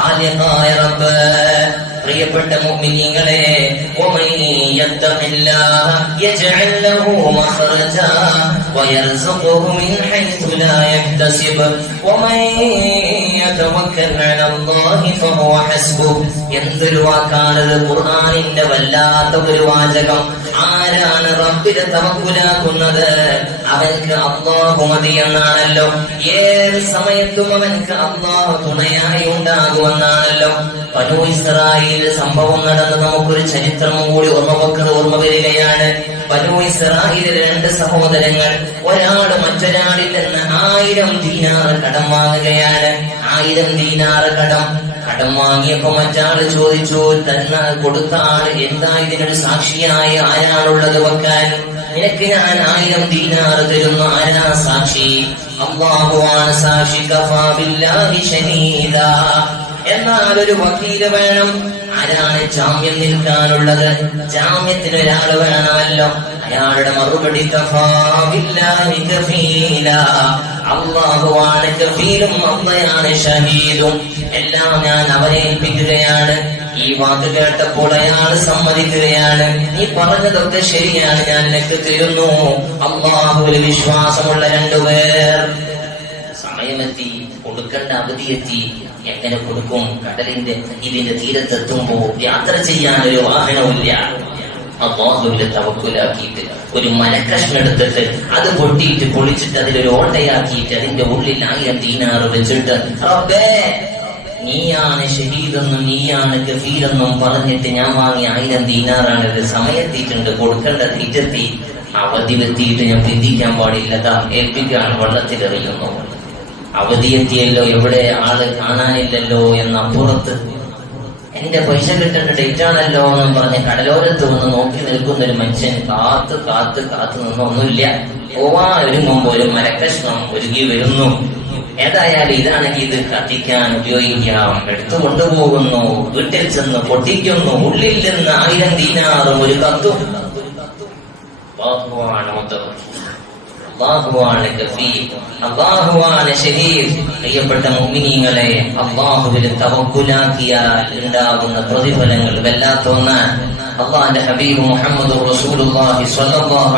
ഖാലിഖായ റബ്ബ്. പ്രിയപ്പെട്ട മുഅ്മിനീങ്ങളെ, വമൻ യത്തഖില്ലാഹ യജ്അൽ ലഹു മഖ്റജാ വയർസുഖുഹു മിൻ ഹൈസു ലാ യഹ്തസിബ് വമൻ യതവക്കൽ അലല്ലാഹി ഫഹുവ ഹസ്ബുഹ്. എന്തൊരു വാക്കാണത്! ഖുർആനിന്റെ വല്ലാത്ത ഒരു വാചകം. ആരാണ് റബ്ബിനെ തവക്കുലാക്കുന്നത് അവൻക്ക് അല്ലാഹു മതി എന്നാണല്ലോ. ഏത് സമയത്തും അവൻക്ക് അല്ലാഹു തുണയായി ഉണ്ടാകുമെന്നാണല്ലോ. ബനൂ ഇസ്രായേൽ സംഭവം നടന്ന് നമുക്കൊരു ചരിത്രം കൂടി ഓർമ്മ വരികയാണ്. ബനൂ ഇസ്രായേലിലെ 2 സഹോദരങ്ങൾ, ഒരാൾ മറ്റൊരാളിൽ നിന്ന് 1000 ദീനാർ കടം വാങ്ങുകയാണ്. 1000 ദീനാർ കടം വാങ്ങിയപ്പോ മറ്റാള് ചോദിച്ചു, തന്നെ കൊടുത്ത ആള് എന്താ ഇതിനൊരു സാക്ഷിയായി ആരാളുള്ളത് വെക്കാൻ? നിനക്ക് ഞാൻ 1000 ദീനാർ തരുന്നു, ആരാ സാക്ഷി? അല്ലാഹുവാണ് സാക്ഷി. കഫാ ബില്ലാഹി ഷഹീദാ. എന്നാൽ ഒരു വക്കീല് വേണം. ആരാണ് ജാമ്യം നിൽക്കാനുള്ളത്? ജാമ്യത്തിന് ഒരാൾ വേണമല്ലോ. അയാളുടെ മറുപടി കഫാ ബില്ലാഹി കഫീലാ. അല്ലാഹുവാണ് കഫീലും, അല്ലാഹുവാണ് ഷഹീദും. എല്ലാം ഞാൻ അവനെ ഏൽപ്പിക്കുകയാണ്. ഈ വാക്ക് കേട്ടപ്പോൾ അയാൾ സമ്മതിക്കുകയാണ്. നീ പറഞ്ഞതൊക്കെ ശരിയാണ്, ഞാൻ നിനക്ക് തരുന്നു. അല്ലാഹുവിൽ വിശ്വാസമുള്ള 2 പേർ. സമയമെത്തി, കൊടുക്കേണ്ട അവധിയെത്തി. എങ്ങനെ കൊടുക്കും? കടലിന്റെ ഇതിന്റെ തീരത്തെത്തുമ്പോ യാത്ര ചെയ്യാൻ ഒരു വാഹനമില്ല. അല്ലാഹുവിൽ തവക്കുലാക്കിയിട്ട് ഒരു മരക്കഷ്ണം എടുത്തിട്ട് അത് പൊളിച്ചിട്ട് അതിലൊരു ഓട്ടയാക്കിയിട്ട് അതിന്റെ ഉള്ളിൽ 1000 ദീനാർ വെച്ചിട്ട്, റബ്ബേ നീയാണ് ഷഹീദെന്നും നീയാണ് കഫീലെന്നും പറഞ്ഞിട്ട് ഞാൻ വാങ്ങിയ 1000 ദീനാറാണ്. ഇത് സമയത്തിയിട്ടുണ്ട്, കൊടുക്കേണ്ട തീറ്റെത്തി. അവധി എത്തിയിട്ട് ഞാൻ പിന്തിക്കാൻ പാടില്ലതാ, ഏൽപ്പിക്കുകയാണ്, വെള്ളത്തിലെറിയുന്നു. അവധിയെത്തിയല്ലോ, എവിടെ ആള് കാണാനില്ലല്ലോ എന്നപ്പുറത്ത് എന്റെ പൈസ കിട്ടേണ്ട ഡേറ്റ് ആണല്ലോ എന്നും പറഞ്ഞ് കടലോരത്ത് വന്ന് നോക്കി നിൽക്കുന്ന ഒരു മനുഷ്യൻ കാത്ത് നിന്നൊന്നുമില്ല. പോവാൻ ഒരുങ്ങുമ്പോ ഒരു മരക്കഷ്ണം ഒരുങ്ങി വരുന്നു. ഏതായാലും ഇതാണെങ്കിൽ ഇത് കത്തിക്കാൻ ഉപയോഗിക്കാം. എടുത്തു കൊണ്ടുപോകുന്നു. വീട്ടിൽ ചെന്ന് പൊട്ടിക്കുന്നു. ഉള്ളിൽ നിന്ന് 1000 ദീനാറും ഒരു കത്തും. അല്ലാഹുവാണ് കഫീൽ, അല്ലാഹുവാണ് ഷഹീദ്. പ്രിയപ്പെട്ട മുഅ്മിനീങ്ങളെ, അല്ലാഹുവിൽ തവക്കുലാക്കിയാൽ ഉണ്ടാകുന്ന പ്രതിഫലങ്ങൾ വല്ലാത്ത ഒന്നാണ്. അല്ലാഹുവിന്റെ ഹബീബ് മുഹമ്മദ് റസൂലുള്ളാഹി സ്വല്ലല്ലാഹു